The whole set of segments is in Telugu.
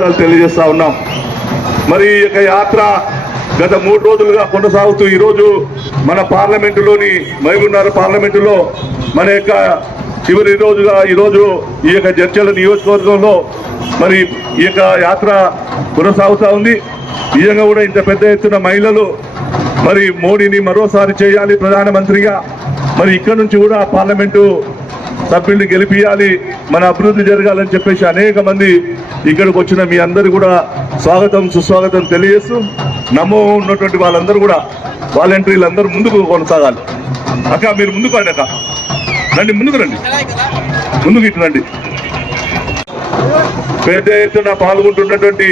ధన్యవాదాలు తెలియజేస్తా ఉన్నాం. మరి ఈ యొక్క యాత్ర గత 3 రోజులుగా కొనసాగుతూ ఈరోజు మన పార్లమెంటులోని మహబూబ్నగర్ పార్లమెంటులో మన యొక్క చివరి రోజుగా ఈరోజు ఈ యొక్క జడ్చర్ల నియోజకవర్గంలో మరి ఈ యొక్క యాత్ర కొనసాగుతూ ఉంది. నిజంగా కూడా ఇంత పెద్ద ఎత్తున మహిళలు మరి మోడీని మరోసారి చేయాలి ప్రధానమంత్రిగా, మరి ఇక్కడ నుంచి కూడా పార్లమెంటు సభ్యుల్ని గెలిపియాలి, మన అభివృద్ధి జరగాలని చెప్పేసి అనేక మంది ఇక్కడికి వచ్చిన మీ అందరూ కూడా స్వాగతం సుస్వాగతం తెలియజేస్తూ నమో ఉన్నటువంటి వాళ్ళందరూ కూడా వాలంటీర్లు అందరూ ముందుకు కొనసాగాలి. అక్క మీరు ముందుకు రండి, అక్క రండి, ముందుకు రండి, ముందుకు ఇటు రండి. పెద్ద ఎత్తున పాల్గొంటున్నటువంటి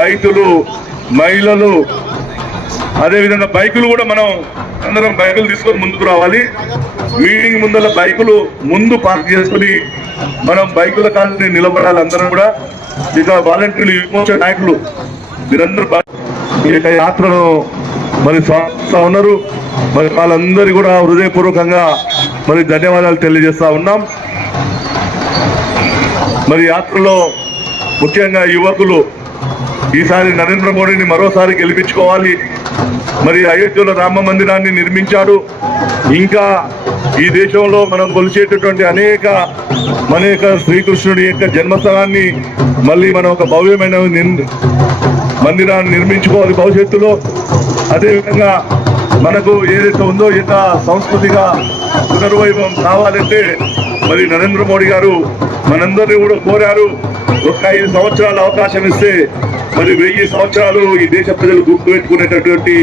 రైతులు, మహిళలు, అదేవిధంగా బైకులు కూడా మనం అందరం బైకులు తీసుకొని ముందుకు రావాలి. మీటింగ్ ముందర బైకులు ముందు పార్క్ చేసుకుని మనం బైకుల కాలని నిలబడాలి అందరం కూడా. ఇక వాలంటీర్లు, యువమోర్చా నాయకులు మీరందరూ ఈ యొక్క యాత్రను మరి స్వాగతిస్తా ఉన్నారు. మరి వాళ్ళందరూ కూడా హృదయపూర్వకంగా మరి ధన్యవాదాలు తెలియజేస్తా ఉన్నాం. మరి యాత్రలో ముఖ్యంగా యువకులు ఈసారి నరేంద్ర మోడీని మరోసారి గెలిపించుకోవాలి. మరి అయోధ్యలో రామ మందిరాన్ని నిర్మించాడు. ఇంకా ఈ దేశంలో మనం కొలిచేటటువంటి అనేక మన యొక్క శ్రీకృష్ణుడి యొక్క జన్మస్థలాన్ని మళ్ళీ మనం ఒక భవ్యమైన మందిరాన్ని నిర్మించుకోవాలి భవిష్యత్తులో. అదేవిధంగా మనకు ఏదైతే ఉందో ఈ యొక్క సంస్కృతిగా పునర్వైభవం కావాలంటే మరి నరేంద్ర మోడీ గారు మనందరినీ కూడా కోరారు. ఒక 5 సంవత్సరాల అవకాశం ఇస్తే మరి 1000 సంవత్సరాలు ఈ దేశ ప్రజలు గుర్తుపెట్టుకునేటటువంటి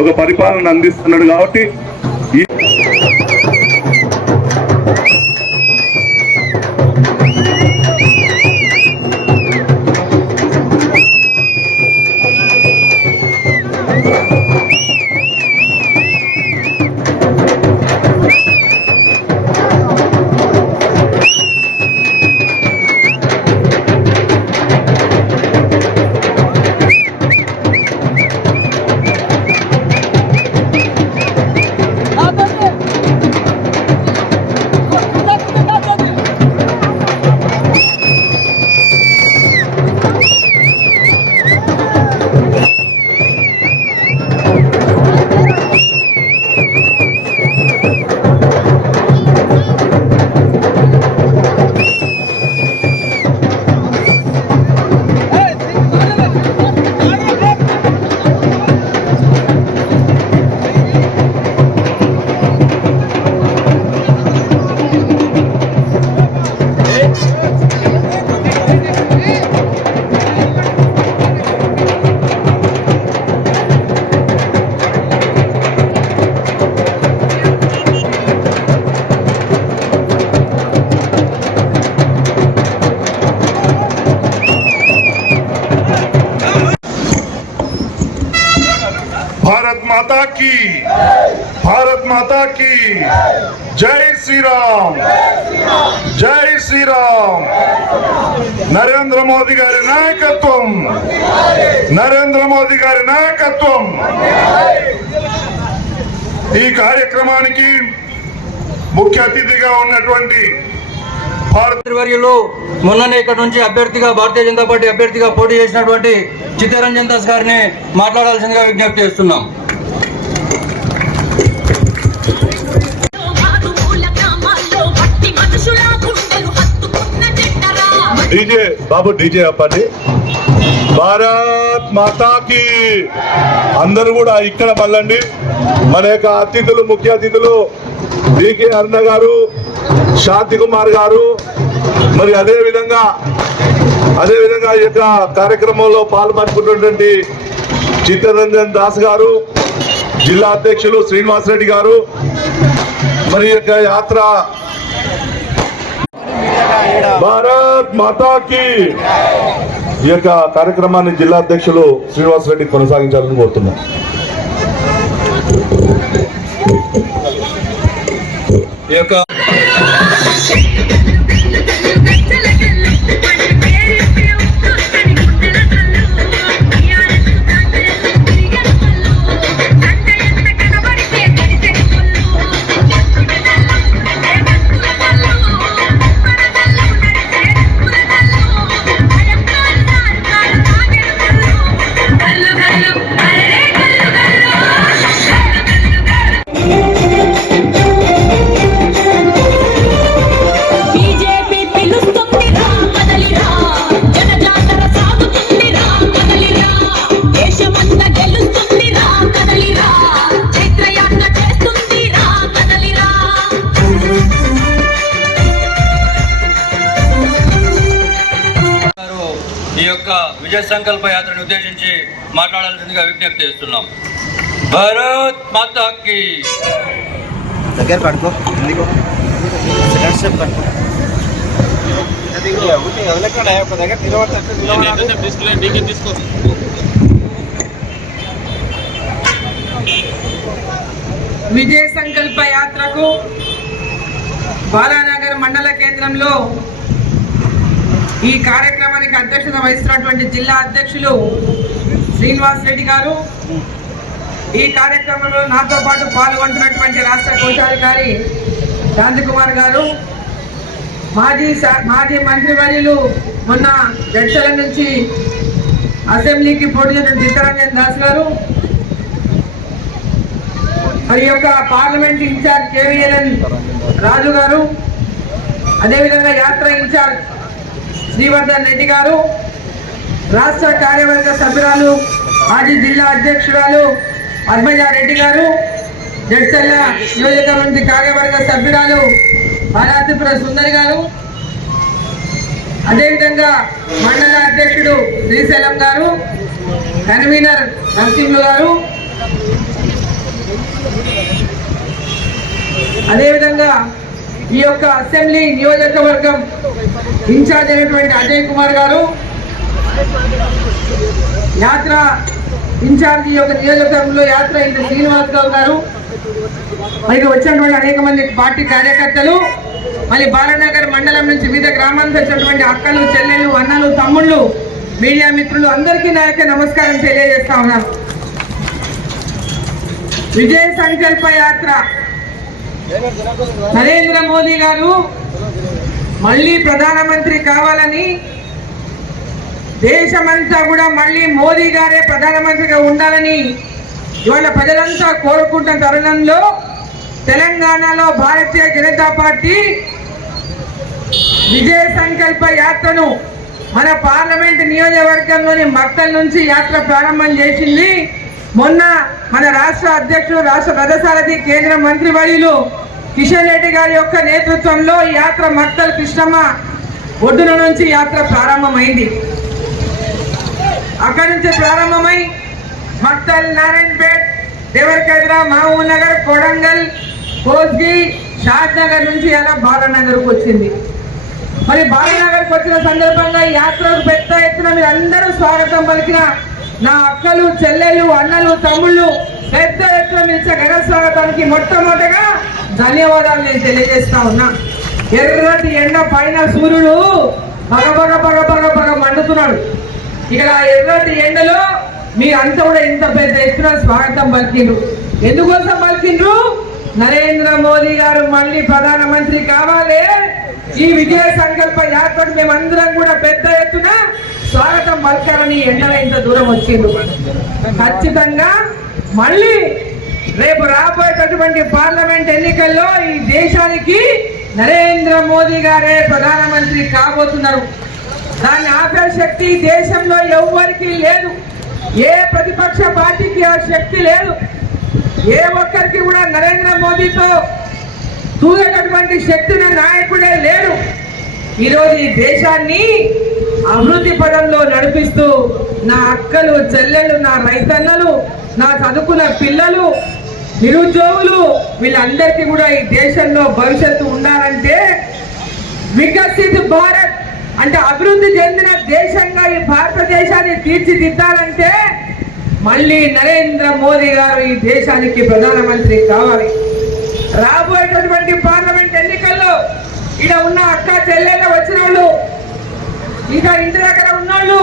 ఒక పరిపాలన అందిస్తున్నాడు. కాబట్టి भारत माता की जय श्री राम, जय श्री राम. नरेंद्र मोदी गारी नायकत्వం, नरेंद्र मोदी गारी नायकत्వం. ఈ కార్యక్రమానికి ముఖ్య అతిథిగా ఉన్నటువంటి భారతవర్యులు మొన్ననే ఇక్కడ నుంచి అభ్యర్థిగా భారతీయ జనతా పార్టీ అభ్యర్థిగా పోటీ చేసినటువంటి చిత్తరంజన్ దాస్ గారిని మాట్లాడాల్సిందిగా విజ్ఞప్తి చేస్తున్నాం. డీజే బాబు, డీజే అప్పండి. భారత్ మాతాకి అందరూ కూడా ఇక్కడ మళ్ళండి. మన యొక్క అతిథులు, ముఖ్య అతిథులు డికే అరుణ గారు, శాంతి కుమార్ గారు, మరి అదేవిధంగా ఈ యొక్క కార్యక్రమంలో పాల్పంచుకున్నటువంటి చిత్తరంజన్ దాస్ గారు, జిల్లా అధ్యక్షులు శ్రీనివాస్ రెడ్డి గారు, మరి ఈ యొక్క యాత్ర భారత్ మాతాకి ఈ యొక్క కార్యక్రమాన్ని జిల్లా అధ్యక్షులు శ్రీనివాస్ రెడ్డి కొనసాగించాలని కోరుతున్నాం. ఈ యొక్క విజయ సంకల్ప యాత్రను ఉద్దేశించి మాట్లాడాల్సిందిగా విజ్ఞప్తి చేస్తున్నాం. భారత్ మాతా కీ. దగ్గర పడుకో, ఎందుకో సెకండ్ స్టెప్ పడుకో. ఒక దగ్గర తీసుకో. విజయ సంకల్ప యాత్రకు బాలానగర్ మండల కేంద్రంలో ఈ కార్యక్రమానికి అధ్యక్షత వహిస్తున్నటువంటి జిల్లా అధ్యక్షులు శ్రీనివాస్ రెడ్డి గారు, ఈ కార్యక్రమంలో నాతో పాటు పాల్గొంటున్నటువంటి రాష్ట్ర కోశాధికారి శాంతికుమార్ గారు, మాజీ మంత్రివర్యులు మొన్న జడ్చల నుంచి అసెంబ్లీకి పోటీ చేసిన చిత్తరంజన్ దాస్ గారు, మరి యొక్క పార్లమెంట్ ఇన్ఛార్జ్ కేవీఎల్ఎన్ రాజు గారు, అదేవిధంగా యాత్ర ఇన్ఛార్జ్ శ్రీవర్ధన్ రెడ్డి గారు, రాష్ట్ర కార్యవర్గ సభ్యురాలు మాజీ జిల్లా అధ్యక్షురాలు పద్మజారెడ్డి గారు, జడ్చల్ల నియోజకవర్గం నుంచి కార్యవర్గ సభ్యురాలు బాలాత్రిపుర సుందరి గారు, అదేవిధంగా మండల అధ్యక్షుడు శ్రీశైలం గారు, కన్వీనర్ నరసింహులు గారు, అదేవిధంగా ఈ యొక్క అసెంబ్లీ నియోజకవర్గం ఇన్ఛార్జ్ అయినటువంటి అజయ్ కుమార్ గారు, యాత్ర ఇన్ఛార్జ్ ఈ యొక్క నియోజకవర్గంలో యాత్ర ఇంటి శ్రీనివాస్ గౌడ్ గారు, మరి వచ్చినటువంటి అనేక మంది పార్టీ కార్యకర్తలు, మరి బాలానగర్ మండలం నుంచి వివిధ గ్రామాలకు వచ్చినటువంటి అక్కలు, చెల్లెలు, అన్నలు, తమ్ముళ్ళు, మీడియా మిత్రులు అందరికీ నా యొక్క నమస్కారం తెలియజేస్తా ఉన్నాను. విజయ సంకల్ప యాత్ర నరేంద్ర మోదీ గారు మళ్ళీ ప్రధానమంత్రి కావాలని, దేశమంతా కూడా మళ్ళీ మోదీ గారే ప్రధానమంత్రిగా ఉండాలని ఇవాళ ప్రజలంతా కోరుకుంటున్న తరుణంలో తెలంగాణలో భారతీయ జనతా పార్టీ విజయ సంకల్ప యాత్రను మన పార్లమెంట్ నియోజకవర్గంలోని మక్తల్ నుంచి యాత్ర ప్రారంభం చేసింది. మొన్న మన రాష్ట్ర అధ్యక్షుడు, రాష్ట్ర రథసారథి, కేంద్ర మంత్రి వర్యులు కిషన్ రెడ్డి గారి యొక్క నేతృత్వంలో ఈ యాత్ర మక్తల్ కృష్ణమ్మ ఒడ్డున నుంచి యాత్ర ప్రారంభమైంది. అక్కడి నుంచి ప్రారంభమై మక్తల్, నారాయణపేట్, దేవరకద్ర, మహబూబ్ నగర్, కొడంగల్, కోస్గి, షాద్ నగర్ నుంచి అలా బాలానగర్కు వచ్చింది. మరి బాలానగర్కి వచ్చిన సందర్భంగా ఈ యాత్రకు పెద్ద ఎత్తున మీరు అందరూ స్వాగతం పలికిన నా అక్కలు, చెల్లెలు, అన్నలు, తమ్ముళ్ళు పెద్ద ఎత్తున ఇచ్చే ఘన స్వాగతానికి మొట్టమొదటిగా ధన్యవాదాలు నేను తెలియజేస్తా ఉన్నా. ఎర్రటి ఎండ పైన సూర్యుడు పగ మండుతున్నాడు. ఇక్కడ ఎర్రటి ఎండలో మీరంతా కూడా ఇంత పెద్ద ఎత్తున స్వాగతం పలికిండ్రు. ఎందుకోసం పలికిండ్రు? నరేంద్ర మోదీ గారు మళ్ళీ ప్రధానమంత్రి కావాలి, ఈ విజయ సంకల్ప యాత్రకు మేమందరం కూడా పెద్ద ఎత్తున స్వాగతం పలకాలని ఎండలో ఇంత దూరం వచ్చిండ్రు. ఖచ్చితంగా మళ్ళీ రేపు రాబోయేటటువంటి పార్లమెంట్ ఎన్నికల్లో ఈ దేశానికి నరేంద్ర మోదీ గారే ప్రధానమంత్రి కాబోతున్నారు. దాన్ని ఆపే శక్తి దేశంలో ఎవ్వరికీ లేదు. ఏ ప్రతిపక్ష పార్టీకి ఆ శక్తి లేదు. ఏ ఒక్కరికి కూడా నరేంద్ర మోదీతో తూగేటటువంటి శక్తిని నాయకుడే లేరు. ఈరోజు ఈ దేశాన్ని అభివృద్ధి పదంలో నడిపిస్తూ నా అక్కలు, చెల్లెలు, నా రైతన్నలు, నా చదువుకున్న పిల్లలు, నిరుద్యోగులు వీళ్ళందరికీ కూడా ఈ దేశంలో భవిష్యత్తు ఉండాలంటే, వికసిత్ భారత్ అంటే అభివృద్ధి చెందిన దేశంగా ఈ భారతదేశాన్ని తీర్చిదిద్దాలంటే మళ్ళీ నరేంద్ర మోదీ గారు ఈ దేశానికి ప్రధానమంత్రి కావాలి. రాబోయేటటువంటి పార్లమెంట్ ఎన్నికల్లో ఇక్కడ ఉన్న అక్క చెల్లెళ్ళ వచ్చిన వాళ్ళు, ఇంకా ఇంటి దగ్గర ఉన్నోళ్ళు,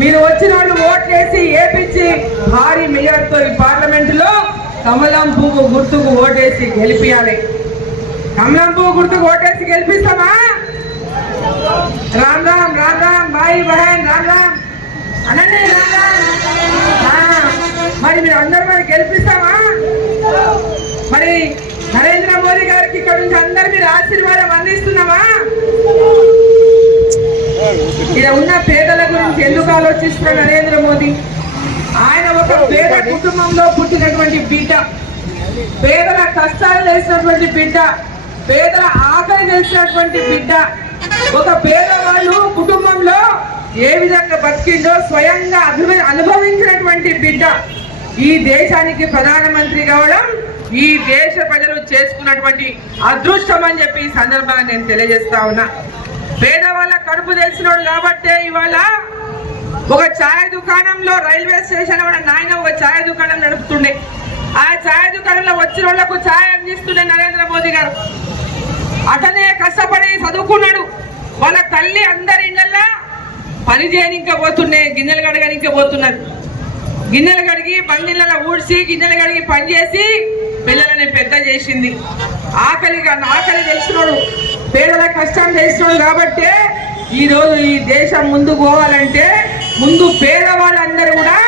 మీరు వచ్చిన వాళ్ళు ఓట్లేసి ఏపించి భారీ మెజార్టీతో ఈ పార్లమెంట్ లో కమలం పువ్వు గుర్తుకు ఓటేసి గెలిపియాలి. కమలం పువ్వు గుర్తుకు ఓటేసి గెలిపిస్తామా? రామ్ రామ్, రామ్ రామ్, భాయి బహన్, రామ్ రామ్ అనండి. మరి మీరు అందరూ మరి గెలిపిస్తామా? మరి నరేంద్ర మోదీ గారికి ఇక్కడ నుంచి అందరు మీరు ఆశీర్వాదం అందిస్తున్నామా? ఇక్కడ ఉన్న పేదల గురించి ఎందుకు ఆలోచిస్తున్న నరేంద్ర మోదీ? ఆయన ఒక పేద కుటుంబంలో పుట్టినటువంటి బిడ్డ, పేదల కష్టాలు చేసినటువంటి బిడ్డ, పేదల ఆకలి చేసినటువంటి బిడ్డ. ఒక పేదవాళ్ళు కుటుంబంలో ఏ విధంగా బతికిండో స్వయంగా అనుభవించినటువంటి బిడ్డ ఈ దేశానికి ప్రధానమంత్రి కావడం ఈ దేశ ప్రజలు చేసుకున్నటువంటి అదృష్టం అని చెప్పి ఈ సందర్భంగా నేను తెలియజేస్తా ఉన్నా. పేదవాళ్ళ కడుపు తెలిసినోడు కాబట్టే ఇవాళ ఒక ఛాయ్ దుకాణంలో రైల్వే స్టేషన్ నాయన ఒక ఛాయ్ దుకాణం నడుపుతుండే. ఆ ఛాయ్ దుకాణంలో వచ్చిన వాళ్ళకు ఛాయ్ అందిస్తుండే నరేంద్ర మోదీ గారు. అతనే కష్టపడి చదువుకున్నాడు. వాళ్ళ తల్లి అందరి ఇళ్ళల్లో పని చేయనిక పోతుండే, గిన్నెలు కడగనిక పోతున్నారు. గిన్నెలు కడిగి బండిళ్ళలో ఊడ్చి గిన్నెలు కడిగి పని చేసి పిల్లలని పెద్ద చేసింది. ఆకలి తెలిసినోడు, పేదల కష్టం తెలిసినోడు కాబట్టే ఈరోజు ఈ దేశం ముందుకు పోవాలంటే ముందు పేదవాళ్ళందరూ కూడా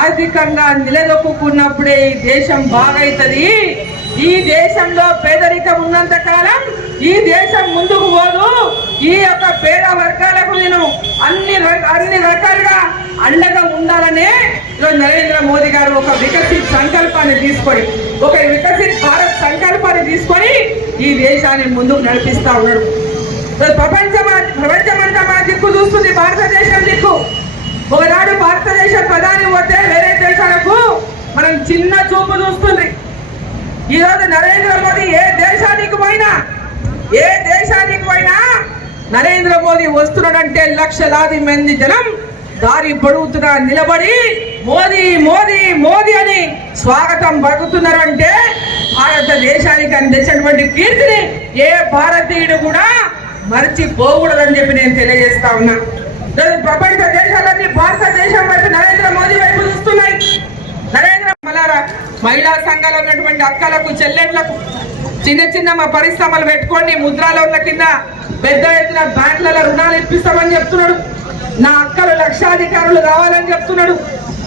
ఆర్థికంగా నిలదొక్కున్నప్పుడే ఈ దేశం బాగైతుంది. ఈ దేశంలో పేదరికం ఉన్నంత కాలం ఈ దేశం ముందుకు పోదు. ఈ యొక్క పేద వర్గాలకు నేను అన్ని రకాలుగా అండగా ఉండాలనే నరేంద్ర మోదీ గారు ఒక వికసిత్ సంకల్పాన్ని తీసుకొని, ఒక వికసిత్ భారత్ సంకల్పాన్ని తీసుకొని ఈ దేశాన్ని ముందుకు నడిపిస్తా ఉన్నాడు. ప్రపంచమంతా మన దిక్కు చూస్తుంది, భారతదేశం దిక్కు. ఒకనాడు భారతదేశ ప్రధాని పోతే వేరే దేశాలకు మనం చిన్న చూపు చూస్తుంది. ఈరోజు నరేంద్ర మోదీ ఏ దేశానికి పోయినా నరేంద్ర మోదీ వస్తున్నాడంటే లక్షలాది మంది జనం దారి పొడుగుతున్నా నిలబడి మోదీ మోదీ మోదీ అని స్వాగతం పలుకుతున్నారు. అంటే భారతదేశానికి అందించినటువంటి కీర్తిని ఏ భారతీయుడు కూడా మర్చిపోకూడదని చెప్పి నేను తెలియజేస్తా ఉన్నా. ప్రపంచ దేశాలన్నీ భారతదేశం వైపు నరేంద్ర మోదీ వైపు చూస్తున్నాయి. మహిళా సంఘాలు ఉన్నటువంటి అక్కలకు చెల్లెళ్లకు చిన్న మా పరిశ్రమలు పెట్టుకోండి, ముద్రా లోన్ల కింద పెద్ద ఎత్తున బ్యాంకులలో రుణాలు ఇప్పిస్తామని చెప్తున్నాడు. నా అక్కలు లక్షాధికారులు కావాలని చెప్తున్నాడు.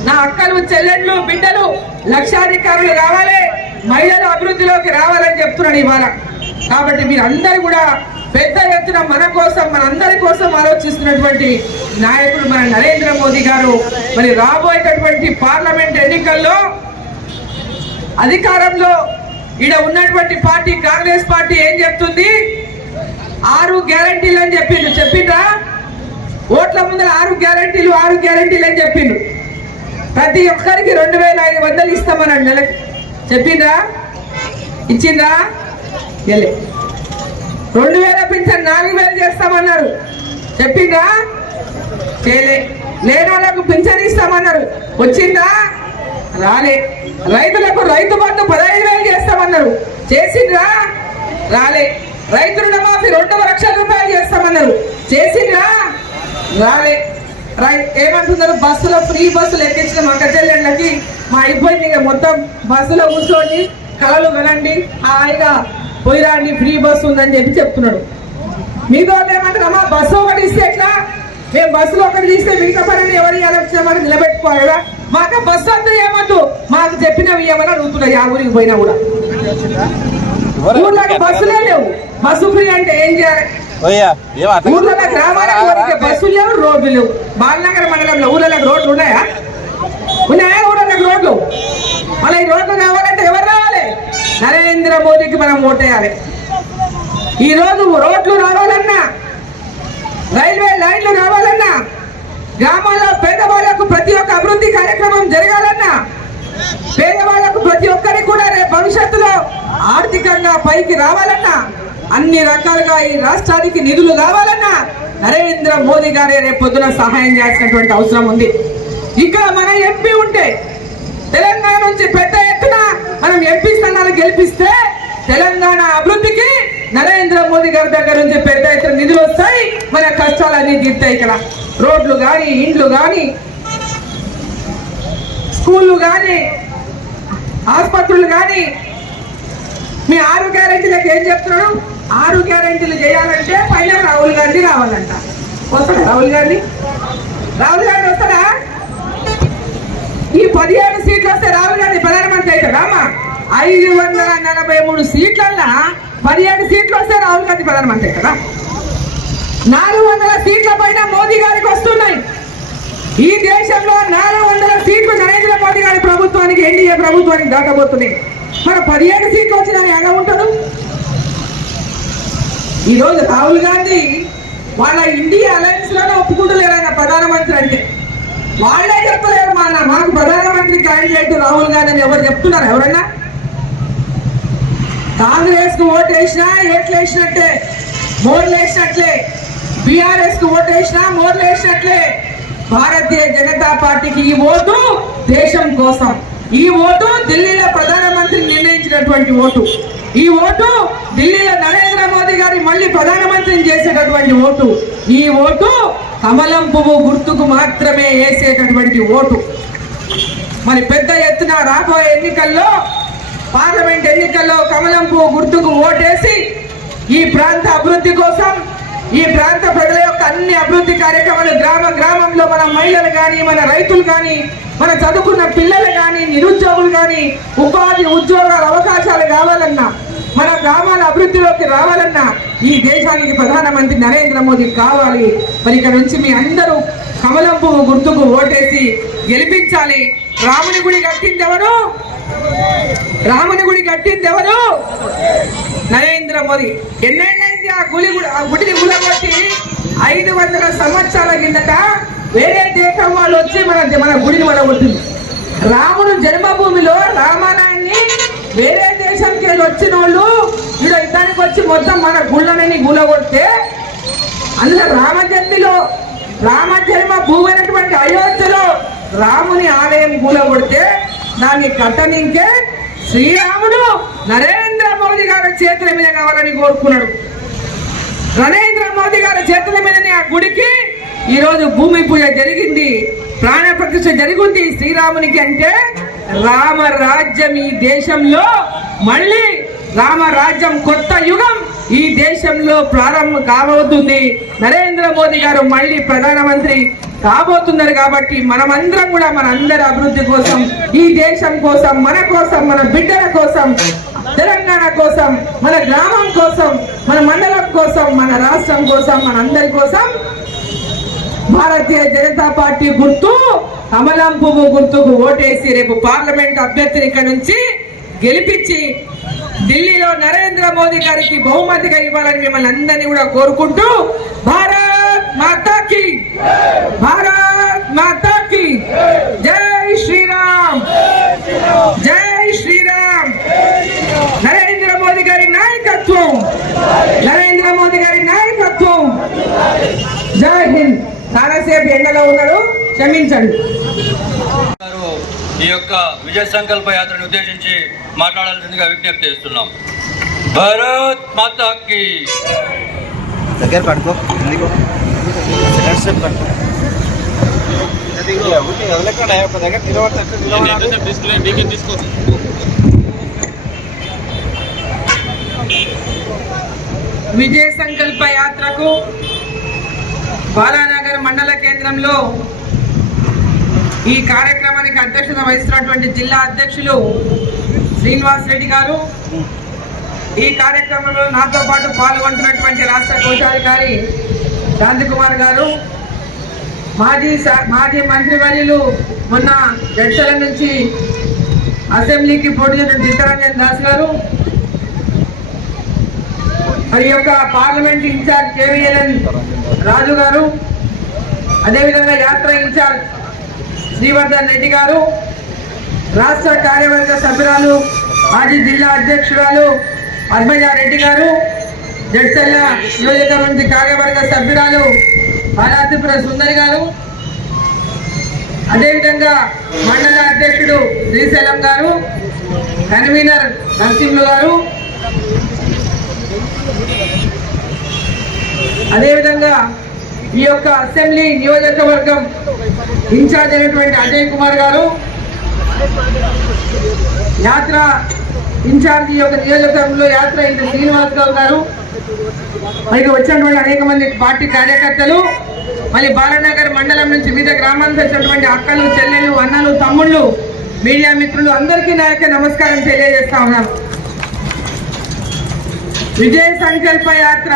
నా అక్కలు చెల్లెళ్ళు బిడ్డలు లక్షాధికారులు కావాలి, మహిళలు అభివృద్ధిలోకి రావాలని చెప్తున్నాడు ఇవాళ. కాబట్టి మీరందరూ కూడా పెద్ద ఎత్తున మన కోసం, మనందరి కోసం ఆలోచిస్తున్నటువంటి నాయకుడు మన నరేంద్ర మోదీ గారు. మరి రాబోయేటటువంటి పార్లమెంట్ ఎన్నికల్లో అధికారంలో ఈడ ఉన్నటువంటి పార్టీ కాంగ్రెస్ పార్టీ ఏం చెప్తుంది? 6 గ్యారంటీలు అని చెప్పిండ్రా? ఓట్ల ముందర 6 గ్యారంటీలు అని చెప్పిండ్రు. ప్రతి ఒక్కరికి 2500 ఇస్తామన్నాడు నెలకి. చెప్పిండ్రా? ఇచ్చిండ్రా? 2000 పింఛన్ 4000 చేస్తామన్నారు. చెప్పిండ్రా? చేయలే. లేని వాళ్ళకు పింఛన్ ఇస్తామన్నారు. వచ్చిందా? రాలే. రైతులకు రైతు బంధు 15,000 చేస్తామన్నారు. చేసిండ్రా? రాలే. రైతు రుణమాఫీ 2 లక్షల రూపాయలు చేస్తామన్నారు. చేసిండ్రా? రాలే. ఏమంటున్నారు? బస్సులో ఫ్రీ బస్సులు ఎక్కించిన మా కచెల్లెళ్ళకి మా ఇబ్బంది మొత్తం బస్సులో కూర్చోండి, కళలు కనండి, హాయిగా పోయిరాండి, ఫ్రీ బస్సు ఉందని చెప్పి చెప్తున్నాడు. మీతో ఏమంటారు? అమ్మా బస్సు ఒకటి ఇస్తే ఎట్లా? మేము బస్సులో ఒకటి తీస్తే మిగతా పని ఎవరు ఇవ్వాలని నిలబెట్టుకోవాలి కదా. మాకు బస్సు అంతా ఏమద్దు, మాకు చెప్పినవి ఏమని అడుగుతున్నాయి. ఆ ఊరికి పోయినా కూడా ఊర్లోకి బస్సులే లేవు. బస్సు ఫ్రీ అంటే ఏం చేయాలి? ఊర్లో గ్రామాలకు బస్సులు లేవు, రోడ్లు లేవు. బాలనగర్ మండలంలో ఊళ్ళకి రోడ్లు ఉన్నాయా? ఊళ్ళకి రోడ్లు. మళ్ళీ ఈ రోడ్లు కావాలంటే ఎవరు రావాలి? నరేంద్ర మోదీకి మనం ఓటేయాలి. ఈ రోజు రోడ్లు రావాలన్నా, రైల్వే లైన్లు రావాలన్నా, గ్రామాల్లో పేదవాళ్లకు ప్రతి ఒక్క అభివృద్ధి కార్యక్రమం జరగాలన్నా, పేదవాళ్లకు ప్రతి ఒక్కరికి కూడా రేపు భవిష్యత్తులో ఆర్థికంగా పైకి రావాలన్నా, అన్ని రకాలుగా ఈ రాష్ట్రానికి నిధులు కావాలన్నా నరేంద్ర మోదీ గారే రేపు పొద్దున సహాయం చేయాల్సినటువంటి అవసరం ఉంది. ఇక్కడ మన ఎంపీ ఉంటే తెలంగాణ నుంచి పెద్ద ఎత్తున మనం ఎంపీ స్థానాలు గెలిపిస్తే తెలంగాణ అభివృద్ధికి నరేంద్ర మోదీ గారి దగ్గర నుంచి పెద్ద ఎత్తున నిధులు వస్తాయి. మన కష్టాలన్నీ తీర్తాయి. ఇక్కడ రోడ్లు కానీ, ఇండ్లు కానీ, స్కూళ్ళు కానీ, ఆసుపత్రులు కానీ. మీ 6 గ్యారెంటీలకు ఏం చెప్తున్నాడు? 6 గ్యారెంటీలు చేయాలంటే పైన రాహుల్ గాంధీ రావాలంట. వస్తాడా రాహుల్ గాంధీ? వస్తాడా? ఈ 17 సీట్లు వస్తే రాహుల్ గాంధీ ప్రధానమంత్రి అవుతాడు. అమ్మా 543 సీట్లల్లో 17 సీట్లు వస్తే రాహుల్ గాంధీ ప్రధానమంత్రి అవుతాడా? 400 సీట్ల పైన మోదీ గారికి వస్తున్నాయి. ఈ దేశంలో 400 సీట్లు నరేంద్ర మోదీ గారి ప్రభుత్వానికి, ఎన్డీఏ ప్రభుత్వానికి దాటబోతున్నాయి. మరి 17 సీట్లు వచ్చినా ఎలా ఉంటాడు? ఈరోజు రాహుల్ గాంధీ వాళ్ళ ఇండియా అలయన్స్ లోనే ఒప్పుకుంటలేరు ఆయన ప్రధానమంత్రి అంటే. వాళ్ళే చెప్పలేరు మాకు ప్రధానమంత్రి క్యాండిడేట్ రాహుల్ గాంధీ అని ఎవరు చెప్తున్నారు? ఎవరన్నా కాంగ్రెస్ కు ఓటు వేసినా ఏట్లు వేసినట్టే, మోర్లు వేసినట్లే. బీఆర్ఎస్ కు ఓటు వేసినా మోర్లు వేసినట్లే. భారతీయ జనతా పార్టీకి ఈ ఓటు దేశం కోసం, ఈ ఓటు ఢిల్లీలో ప్రధానమంత్రి నిర్ణయించినటువంటి ఓటు, ఈ ఓటు ఢిల్లీలో నరేంద్ర మోదీ గారి మళ్ళీ ప్రధానమంత్రిని చేసేటటువంటి ఓటు, ఈ ఓటు కమలం పువ్వు గుర్తుకు మాత్రమే వేసేటటువంటి ఓటు. మరి పెద్ద ఎత్తున రాబోయే ఎన్నికల్లో, పార్లమెంట్ ఎన్నికల్లో కమలం పువ్వు గుర్తుకు ఓటేసి ఈ ప్రాంత అభివృద్ధి కోసం, ఈ ప్రాంత ప్రజల యొక్క అన్ని అభివృద్ధి కార్యక్రమాలు గ్రామ గ్రామంలో మన మహిళలు కానీ, మన రైతులు కానీ, మన చదువుకున్న పిల్లలు కానీ, నిరుద్యోగులు కానీ ఉపాధి ఉద్యోగాల అవకాశాలు కావాలన్నా, మన గ్రామాల అభివృద్ధిలోకి రావాలన్నా ఈ దేశానికి ప్రధానమంత్రి నరేంద్ర మోదీ కావాలి. మరి ఇక్కడ నుంచి మీ అందరూ కమలం పువ్వు గుర్తుకు ఓటేసి గెలిపించాలి. రాముని గుడి కట్టింది ఎవరు? రాముని గుడి కట్టింది ఎవరు? నరేంద్ర మోదీ. ఎన్నేళ్ళైంది ఆ గుడిని గులగొట్టి? 500 సంవత్సరాల కిందట వేరే దేశం వాళ్ళు వచ్చి మన గుడిని వలగొట్టింది. రాముడు జన్మభూమిలో రామాలయాన్ని వేరే దేశంకి వెళ్ళి వచ్చిన వాళ్ళు ఇక్కడ ఇద్దరికి వచ్చి మొత్తం మన గుళ్ళని గులగొడితే, అందులో రామజన్మ భూమి అయినటువంటి అయోధ్యలో రాముని ఆలయం కూలగొడితే దాన్ని కట్టనింకే శ్రీరాముడు నరేంద్ర మోదీ గారి చేతుల మీద కావాలని కోరుకున్నాడు. నరేంద్ర మోదీ గారి చేతుల మీదనే ఆ గుడికి ఈరోజు భూమి పూజ జరిగింది, ప్రాణ ప్రతిష్ఠ జరిగింది శ్రీరామునికి. అంటే రామరాజ్యం ఈ దేశంలో మళ్ళీ రామరాజ్యం కొత్త యుగం ఈ దేశంలో ప్రారంభం కాబోతుంది. నరేంద్ర మోదీ గారు మళ్ళీ ప్రధానమంత్రి కాబోతున్నారు. కాబట్టి మనమందరం కూడా మన అందరి అభివృద్ధి కోసం, ఈ దేశం కోసం, మన బిడ్డల కోసం, తెలంగాణ కోసం, మన గ్రామం కోసం, మన మండలం కోసం, మన రాష్ట్రం కోసం, మన అందరి కోసం భారతీయ జనతా పార్టీ గుర్తు కమలం పువ్వు గుర్తుకు ఓటేసి రేపు పార్లమెంట్ అభ్యర్థిని ఇక్కడ నుంచి గెలిపించి ఢిల్లీలో నరేంద్ర మోదీ గారికి బహుమతిగా ఇవ్వాలని మిమ్మల్ని అందరినీ కూడా కోరుకుంటూ, భారత్ మాతాకి, భారత్ మాతాకి జై శ్రీరామ్, జై శ్రీరామ్. నరేంద్ర మోదీ గారి నాయకత్వం, నరేంద్ర మోదీ గారి నాయకత్వం. జై హింద్. చాలాసేపు ఎండలో ఉన్నాడు, క్షమించండి. ఈ యొక్క విజయ సంకల్ప యాత్రను ఉద్దేశించి మాట్లాడాల్సిందిగా విజ్ఞప్తి చేస్తున్నాం. భారత్ మాతాకి. దగ్గర పడుకో, ఎందుకో సెకండ్ స్టెప్ పడుకో. వదలకుండా ఒక దగ్గర తీసుకో. విజయ సంకల్ప యాత్రకు బాలానగర్ మండల కేంద్రంలో ఈ కార్యక్రమానికి అధ్యక్షత వహిస్తున్నటువంటి జిల్లా అధ్యక్షులు శ్రీనివాస్ రెడ్డి గారు, ఈ కార్యక్రమంలో నాతో పాటు పాల్గొంటున్నటువంటి రాష్ట్ర కోశాధికారి శాంతికుమార్ గారు, మాజీ మంత్రివర్యులు మొన్న జడ్చల నుంచి అసెంబ్లీకి పోటీ చేసిన చిత్తరంజన్ దాస్ గారు, మరి యొక్క పార్లమెంట్ ఇన్ఛార్జ్ కేవీఎల్ఎన్ రాజు గారు, అదేవిధంగా యాత్ర ఇన్ఛార్జ్ శ్రీవర్ధన్ రెడ్డి గారు, రాష్ట్ర కార్యవర్గ సభ్యురాలు మాజీ జిల్లా అధ్యక్షురాలు పద్మజారెడ్డి గారు, జడ్చల్ల నియోజకవర్గం నుంచి కార్యవర్గ సభ్యురాలు బాలాత్రిపుర సుందరి గారు, అదేవిధంగా మండల అధ్యక్షుడు శ్రీశైలం గారు, కన్వీనర్ నరసింహులు గారు, అదేవిధంగా ఈ యొక్క అసెంబ్లీ నియోజకవర్గం ఇన్ఛార్జ్ అయినటువంటి అజయ్ కుమార్ గారు, యాత్ర ఇన్ఛార్జ్ ఈ యొక్క నియోజకవర్గంలో యాత్ర ఇంటి శ్రీనివాస్ గౌడ్ గారు, మరి వచ్చినటువంటి అనేక మంది పార్టీ కార్యకర్తలు, మళ్ళీ బాలనగర్ మండలం నుంచి వివిధ గ్రామాలకు వచ్చినటువంటి అక్కలు, చెల్లెలు, అన్నలు, తమ్ముళ్ళు, మీడియా మిత్రులు అందరికీ నా యొక్క నమస్కారం తెలియజేస్తా ఉన్నాను. విజయ సంకల్ప యాత్ర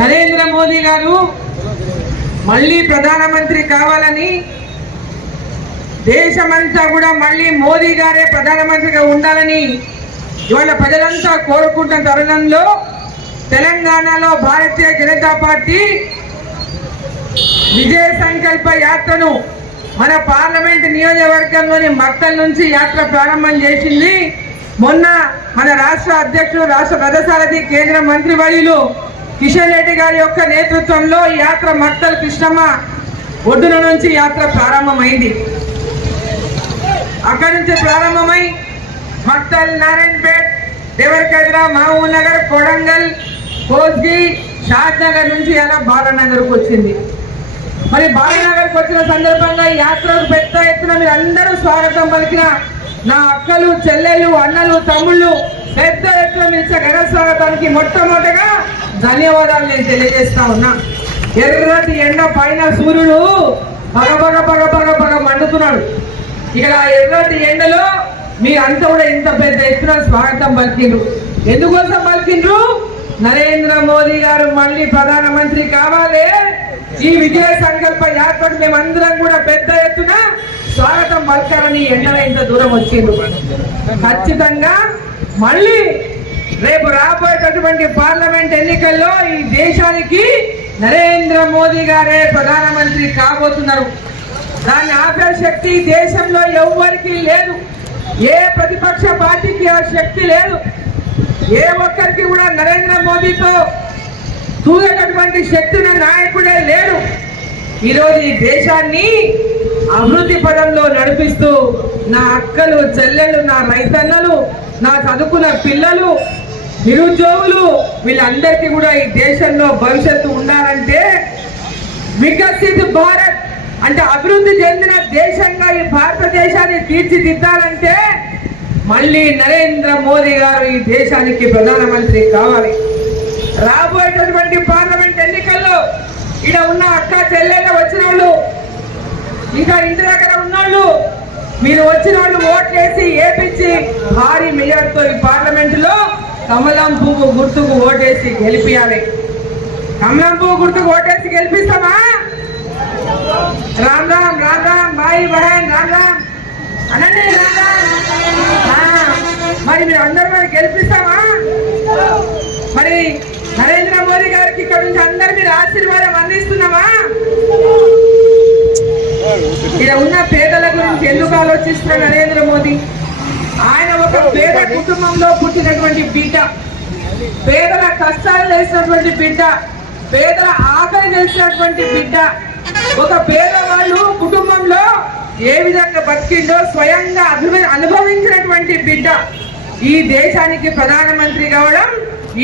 నరేంద్ర మోదీ గారు మళ్ళీ ప్రధానమంత్రి కావాలని, దేశమంతా కూడా మళ్ళీ మోదీ గారే ప్రధానమంత్రిగా ఉండాలని ఇవాళ ప్రజలంతా కోరుకుంటున్న తరుణంలో తెలంగాణలో భారతీయ జనతా పార్టీ విజయ సంకల్ప యాత్రను మన పార్లమెంట్ నియోజకవర్గంలోని మక్తల్ నుంచి యాత్ర ప్రారంభం చేసింది. మొన్న మన రాష్ట్ర అధ్యక్షుడు, రాష్ట్ర రథసారథి, కేంద్ర మంత్రి వర్యులు కిషన్ రెడ్డి గారి యొక్క నేతృత్వంలో ఈ యాత్ర మక్తల్ కృష్ణమ్మ ఒడ్డున నుంచి యాత్ర ప్రారంభమైంది. అక్కడి నుంచి ప్రారంభమై మక్తల్, నారాయణపేట్, దేవరకద్ర, మహబూబ్ నగర్, కొడంగల్, కోస్గి, షాద్ నగర్ నుంచి అలా బాలనగర్కు వచ్చింది. మరి బాలనగర్కి వచ్చిన సందర్భంగా ఈ యాత్రకు పెద్ద ఎత్తున మీరు అందరూ స్వాగతం పలికిన నా అక్కలు, చెల్లెలు, అన్నలు, తమ్ముళ్ళు పెద్ద ఎత్తున మీరు ఘన స్వాగతానికి మొట్టమొదటిగా ధన్యవాదాలు నేను తెలియజేస్తా ఉన్నా. ఎర్రటి ఎండ పైన సూర్యుడు పగ పగ పగ పగ పగ మండుతున్నాడు. ఇక్కడ ఎర్రటి ఎండలో మీరంతా కూడా ఇంత పెద్ద ఎత్తున స్వాగతం పలికిండ్రు. ఎందుకోసం పలికిండ్రు? నరేంద్ర మోదీ గారు మళ్ళీ ప్రధానమంత్రి కావాలి, ఈ విజయ సంకల్ప యాత్రకు మేమందరం కూడా పెద్ద ఎత్తున స్వాగతం పలకాలని ఎండలో ఇంత దూరం వచ్చిండ్రు. ఖచ్చితంగా మళ్ళీ రేపు రాబోయేటటువంటి పార్లమెంట్ ఎన్నికల్లో ఈ దేశానికి నరేంద్ర మోదీ గారే ప్రధానమంత్రి కాబోతున్నారు. దాన్ని ఆపే శక్తి దేశంలో ఎవ్వరికీ లేదు. ఏ ప్రతిపక్ష పార్టీకి ఆ శక్తి లేదు. ఏ ఒక్కరికి కూడా నరేంద్ర మోదీతో చూసేటటువంటి శక్తి ఉన్న నాయకుడే లేడు. ఈరోజు ఈ దేశాన్ని అభివృద్ధి పదంలో నడిపిస్తూ నా అక్కలు, చెల్లెలు, నా రైతన్నలు, నా చదువుకున్న పిల్లలు, నిరుద్యోగులు వీళ్ళందరికీ కూడా ఈ దేశంలో భవిష్యత్తు ఉండాలంటే వికసిత్ భారత్ అంటే అభివృద్ధి చెందిన దేశంగా ఈ భారతదేశాన్ని తీర్చిదిద్దాలంటే మళ్ళీ నరేంద్ర మోదీ గారు ఈ దేశానికి ప్రధానమంత్రి కావాలి. రాబోయేటటువంటి పార్లమెంట్ ఎన్నికల్లో ఇక్కడ ఉన్న అక్క చెల్లెళ్ళ వచ్చిన వాళ్ళు, ఇంకా ఇంటి దగ్గర ఉన్నోళ్ళు, మీరు వచ్చిన వాళ్ళు ఓట్లేసి ఏపించి భారీ మెజార్టీతో ఈ పార్లమెంట్ లో కమలం పువ్వు గుర్తుకు ఓటేసి గెలిపియాలి. కమలం పువ్వు గుర్తుకు ఓటేసి గెలిపిస్తామా? రామ్ రామ్, రామ్ రామ్, భాయ్ బహన్, రామ్ రామ్ అనండి. మరి మీరు అందరూ మరి గెలిపిస్తామా? మరి నరేంద్ర మోదీ గారికి ఇక్కడ నుంచి అందరు మీరు ఆశీర్వాదం అందిస్తున్నామా? ఇక్కడ ఉన్న పేదల గురించి ఎందుకు ఆలోచిస్తున్న నరేంద్ర మోదీ? ఆయన ఒక పేద కుటుంబంలో పుట్టినటువంటి బిడ్డ, పేదల కష్టాలు తెలిసినటువంటి బిడ్డ, పేదల ఆకలి తెలిసినటువంటి బిడ్డ. ఒక పేదవాళ్ళు కుటుంబంలో ఏ విధంగా బతికిందో స్వయంగా అనుభవించినటువంటి బిడ్డ ఈ దేశానికి ప్రధానమంత్రి కావడం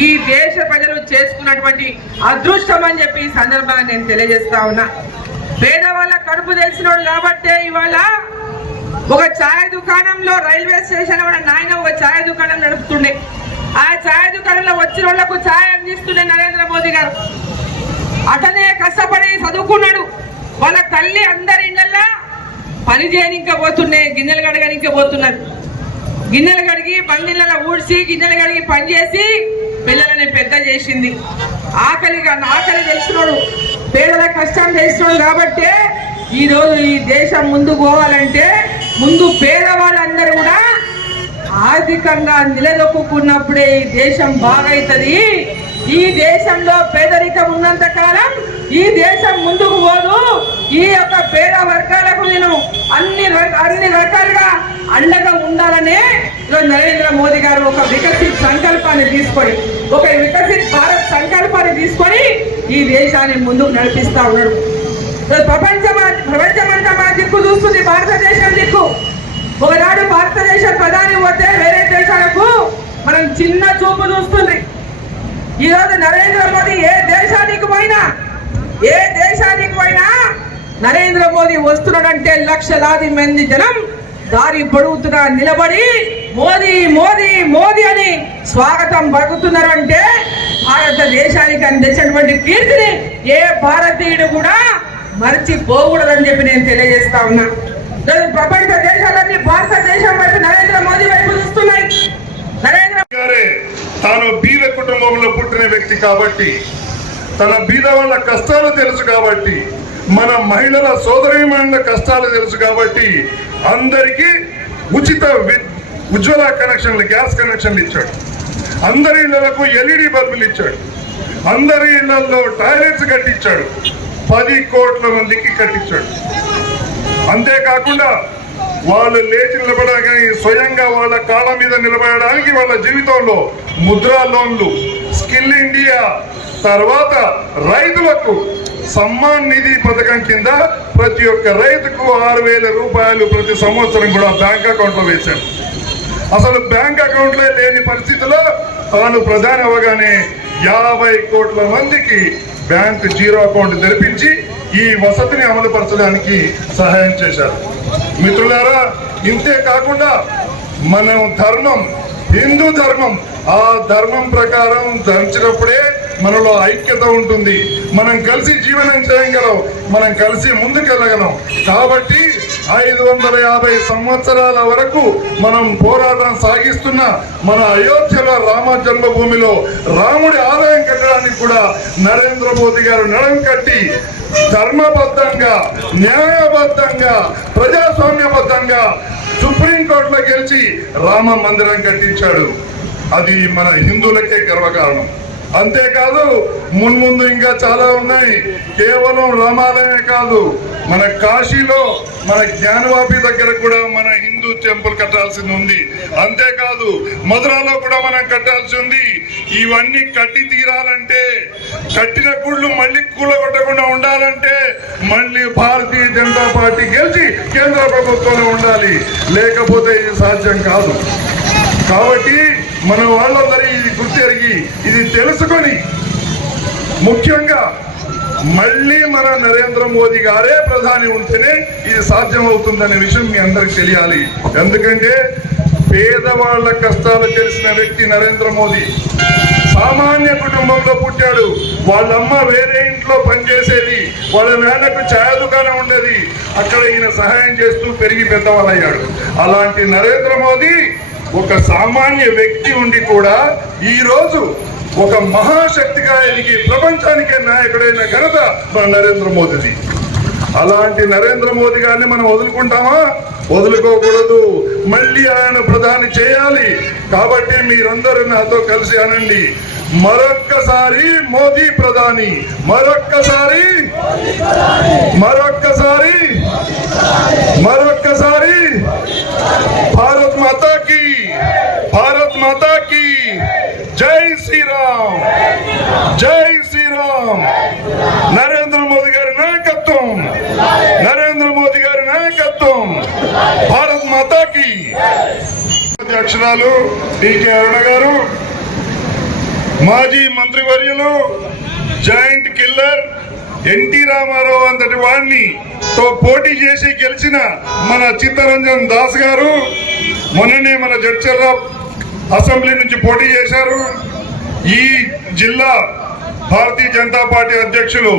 ఈ దేశ ప్రజలు చేసుకున్నటువంటి అదృష్టం అని చెప్పి ఈ సందర్భంగా నేను తెలియజేస్తా ఉన్నా. పేదవాళ్ళ కడుపు తెలిసినోడు కాబట్టే ఇవాళ ఒక ఛాయ్ దుకాణంలో రైల్వే స్టేషన్ నాయన ఒక ఛాయ్ దుకాణం నడుపుతుండే. ఆ ఛాయ్ దుకాణంలో వచ్చిన వాళ్లకు ఛాయ్ అందిస్తుండే నరేంద్ర మోదీ గారు. అతనే కష్టపడి చదువుకున్నాడు. వాళ్ళ తల్లి అందరి ఇళ్ళల్లో పని చేయనికపోతున్నాయి, గిన్నెలు కడగనికపోతున్నారు. గిన్నెలు కడిగి బండిళ్ళలో ఊడ్చి గిన్నెలు కడిగి పని చేసి పిల్లలని పెద్ద చేసింది. ఆకలి తెలిసినోడు, పేదల కష్టం తెలిసినోడు కాబట్టే ఈరోజు ఈ దేశం ముందుకు పోవాలంటే ముందు పేదవాళ్ళందరూ కూడా ఆర్థికంగా నిలదొక్కున్నప్పుడే ఈ దేశం బాగైతుంది. ఈ దేశంలో పేదరికం ఉన్నంత కాలం ఈ దేశం ముందుకు పోదు. ఈ యొక్క పేద వర్గాలకు నేను అన్ని రకాలుగా అండగా ఉండాలనే నరేంద్ర మోదీ గారు ఒక వికసిత్ సంకల్పాన్ని తీసుకొని, ఒక వికసిత్ భారత్ సంకల్పాన్ని తీసుకొని ఈ దేశాన్ని ముందుకు నడిపిస్తా ఉన్నాడు. ప్రపంచమంతా మన దిక్కు చూస్తుంది, భారతదేశం దిక్కు. ఒకనాడు భారతదేశ ప్రధాని పోతే వేరే దేశాలకు మనం చిన్న చూపు చూస్తుంది. ఈరోజు నరేంద్ర మోదీ ఏ దేశానికి పోయినా నరేంద్ర మోదీ వస్తున్నాడంటే లక్షలాది మంది జనం దారి పొడుగుతున్నా నిలబడి మోదీ మోదీ మోదీ అని స్వాగతం పలుకుతున్నారు. అంటే భారతదేశానికి అందించినటువంటి కీర్తిని ఏ భారతీయుడు కూడా మర్చిపోకూడదని చెప్పి నేను తెలియజేస్తా ఉన్నా. ప్రపంచ దేశాలన్నీ భారతదేశం వైపు నరేంద్ర మోదీ వైపు చూస్తున్నాయి. నరేంద్ర గారే తాను బీద కుటుంబంలో పుట్టిన వ్యక్తి కాబట్టి, తన బీద వాళ్ళ కష్టాలు తెలుసు కాబట్టి, మన మహిళల సోదరీమణుల కష్టాలు తెలుసు కాబట్టి అందరికీ ఉచిత ఉజ్వల కనెక్షన్లు, గ్యాస్ కనెక్షన్లు ఇచ్చాడు. అందరి ఇళ్లకు LED బల్బులు ఇచ్చాడు. అందరి ఇళ్లలో టాయిలెట్స్ కట్టించాడు. 10 కోట్ల మందికి కట్టించాడు. అంతేకాకుండా వాళ్ళు లేచి నిలబడడానికి, స్వయంగా వాళ్ళ కాళ్ళ మీద నిలబడడానికి వాళ్ళ జీవితంలో ముద్రా లోన్లు, స్కిల్ ఇండియా, తర్వాత రైతులకు సమ్మాన్ నిధి పథకం కింద ప్రతి ఒక్క రైతుకు 6,000 రూపాయలు ప్రతి సంవత్సరం కూడా బ్యాంక్ అకౌంట్ లో వేశాడు. అసలు బ్యాంక్ అకౌంట్ లో లేని పరిస్థితిలో తాను ప్రధాని అవగానే 50 కోట్ల మందికి బ్యాంక్ జీరో అకౌంట్ తెరిపించి ఈ వసతిని అమలుపరచడానికి సహాయం చేశారు. మిత్రులారా, ఇంతే కాకుండా మనం ధర్మం, హిందూ ధర్మం, ఆ ధర్మం ప్రకారం ధరించినప్పుడే మనలో ఐక్యత ఉంటుంది. మనం కలిసి జీవనం చేయగలం, మనం కలిసి ముందుకెళ్ళగలం. కాబట్టి 550 సంవత్సరాల వరకు మనం పోరాటం సాగిస్తున్న మన అయోధ్యలో రామ జన్మభూమిలో రాముడి ఆలయం కట్టడానికి కూడా నరేంద్ర మోదీ గారు నడుం కట్టి ధర్మబద్ధంగా, న్యాయబద్ధంగా, ప్రజాస్వామ్యబద్ధంగా సుప్రీంకోర్టులో గెలిచి రామ మందిరం కట్టించాడు. అది మన హిందువులకే గర్వకారణం. అంతేకాదు, మున్ముందు ఇంకా చాలా ఉన్నాయి. కేవలం రామాలయమే కాదు, మన కాశీలో మన జ్ఞానవాపి దగ్గర కూడా మన హిందూ టెంపుల్ కట్టాల్సింది ఉంది. అంతేకాదు, మధురలో కూడా మనం కట్టాల్సి ఉంది. ఇవన్నీ కట్టి తీరాలంటే, కట్టిన గుళ్ళు మళ్ళీ కూలగొట్టకుండా ఉండాలంటే మళ్ళీ భారతీయ జనతా పార్టీ గెలిచి కేంద్ర ప్రభుత్వంలో ఉండాలి, లేకపోతే ఇది సాధ్యం కాదు. కాబట్టి మన వాళ్ళందరూ ఇది గుర్తెరిగి, ఇది తెలుసుకొని, ముఖ్యంగా మళ్ళీ మన నరేంద్ర మోదీ గారే ప్రధాని ఉంటేనే ఇది సాధ్యం అవుతుందనే విషయం మీ అందరికి తెలియాలి. ఎందుకంటే పేదవాళ్ల కష్టాలు తెలిసిన వ్యక్తి నరేంద్ర మోదీ. సామాన్య కుటుంబంలో పుట్టాడు. వాళ్ళమ్మ వేరే ఇంట్లో పనిచేసేది, వాళ్ళ నాన్నకు ఛాయ దుకాణం ఉండేది. అక్కడ ఈయన సహాయం చేస్తూ పెరిగి పెద్దవాళ్ళయ్యాడు. అలాంటి నరేంద్ర మోదీ ఒక సామాన్య వ్యక్తి ఉండి కూడా ఈ రోజు ఒక మహాశక్తిగా ఎదిగి ప్రపంచానికే నాయకుడైన ఘనత మన నరేంద్ర మోదీది. అలాంటి నరేంద్ర మోదీ గారిని మనం వదులుకుంటామా? వదులుకోకూడదు. మళ్ళీ ఆయన ప్రధాని చేయాలి. కాబట్టి మీరందరూ నాతో కలిసి అనండి, మరొక్కసారి మోదీ ప్రధాని, మరొక్కసారి, మరొక్కసారి, మరొక్కసారి. భారత్ మాతా కీ, భారత్ మాతా కీ జై శ్రీరామ్, జై శ్రీరామ్. నరేంద్ర మోదీ గారి నాయకత్వం, నరేంద్ర మోదీ గారి నాయకత్వం. భారత్ మాతా కీ. అధ్యక్షురాలు టీకే అరుణ గారు, మాజీ మంత్రివర్యులు, జాయింట్ కిల్లర్ ఎన్టీ రామారావు అంతటి వాడిని తో పోటీ చేసి గెలిచిన మన చిత్తరంజన్ దాస్ గారు, మొన్ననే మన జడ్చర్ల అసెంబ్లీ నుంచి పోటీ చేశారు. ఈ జిల్లా భారతీయ జనతా పార్టీ అధ్యక్షులు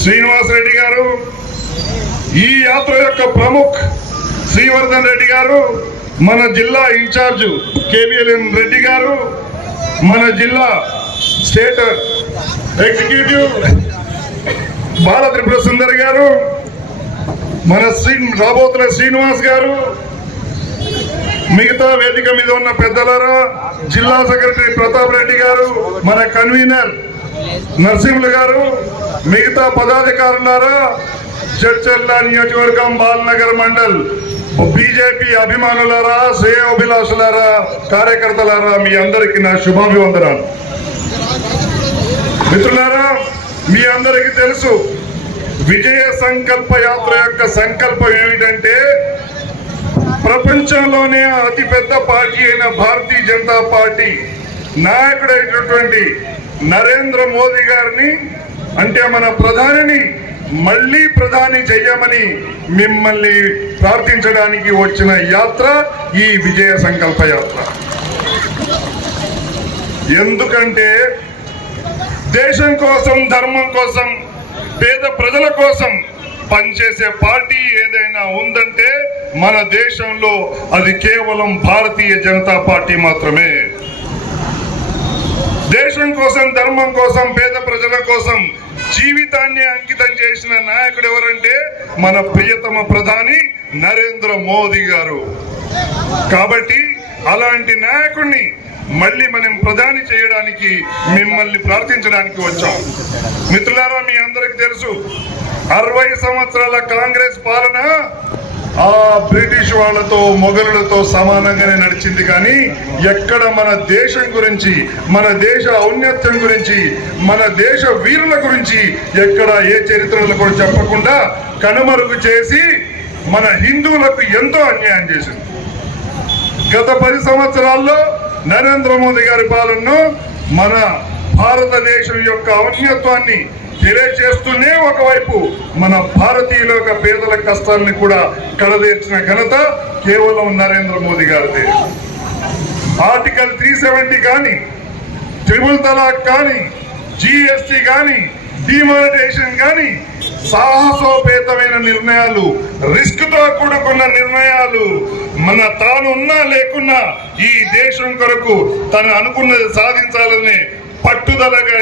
శ్రీనివాస్ రెడ్డి గారు, ఈ యాత్ర యొక్క ప్రముఖ్ శ్రీవర్ధన్ రెడ్డి గారు, మన జిల్లా ఇన్ఛార్జ్ కేవీఎల్ఎన్ రెడ్డి గారు, మన జిల్లా స్టేట్ ఎగ్జిక్యూటివ్ బాల త్రిపుర సుందర్ గారు, మన రాబోతుల శ్రీనివాస్ గారు, మిగతా వేదిక మీద ఉన్న పెద్దలారా, జిల్లా సెక్రటరీ ప్రతాప్ రెడ్డి గారు, మన కన్వీనర్ నరసింహులు గారు, మిగతా పదాధికారులారా, చర్చర్ల నియోజకవర్గం బాలనగర్ మండల్ బీజేపీ అభిమానులారా, శ్రేయోభిలాషులారా, కార్యకర్తలారా, మీ అందరికీ నా శుభాభివందనాలు. మిత్రులారా, మీ అందరికీ తెలుసు విజయ సంకల్ప యాత్ర యొక్క సంకల్పం ఏమిటంటే, ప్రపంచంలోనే అతిపెద్ద పార్టీ అయిన భారతీయ జనతా పార్టీ నాయకుడైనటువంటి నరేంద్ర మోదీ గారిని, అంటే మన ప్రధానిని మళ్ళీ ప్రధాని చెయ్యమని మిమ్మల్ని ప్రార్థించడానికి వచ్చిన యాత్ర ఈ విజయ సంకల్ప యాత్ర. ఎందుకంటే దేశం కోసం, ధర్మం కోసం, పేద ప్రజల కోసం పనిచేసే పార్టీ ఏదైనా ఉందంటే మన దేశంలో అది కేవలం భారతీయ జనతా పార్టీ మాత్రమే. దేశం కోసం, ధర్మం కోసం, పేద ప్రజల కోసం జీవితాన్ని అంకితం చేసిన నాయకుడు ఎవరంటే మన ప్రియతమ ప్రధాని నరేంద్ర మోదీ గారు. కాబట్టి అలాంటి నాయకుడిని మళ్ళీ మనం ప్రధాని చేయడానికి మిమ్మల్ని ప్రార్థించడానికి వచ్చాం. మిత్రులారా, మీ అందరికి తెలుసు 60 సంవత్సరాల కాంగ్రెస్ పాలన ఆ బ్రిటిష్ వాళ్ళతో మొఘలులతో సమానంగానే నడిచింది. కానీ ఎక్కడ మన దేశం గురించి, మన దేశ ఔన్నత్యం గురించి, మన దేశ వీరుల గురించి ఎక్కడ ఏ చరిత్రలు కూడా చెప్పకుండా కనుమరుగు చేసి మన హిందువులకు ఎంతో అన్యాయం చేసింది. గత 10 సంవత్సరాల్లో నరేంద్ర మోదీ గారి పాలనను మన భారతదేశం యొక్క ఔన్నత్వాన్ని తెలియజేస్తూనే ఒకవైపు మన భారతీయుల యొక్క పేదల కష్టాలను కూడా కడదేర్చిన ఘనత కేవలం నరేంద్ర మోదీ గారిదే. ఆర్టికల్ 370 కానీ, ట్రిపుల్ తలాక్ కానీ, GST కానీ, డిమానిటైజేషన్ కానీ సాహసోపేతమైన నిర్ణయాలు, రిస్క్ తో కూడుకున్న నిర్ణయాలు. మన తాను ఉన్నా లేకున్నా ఈ దేశం కొరకు తను అనుకున్నది సాధించాలనే పట్టుదలగా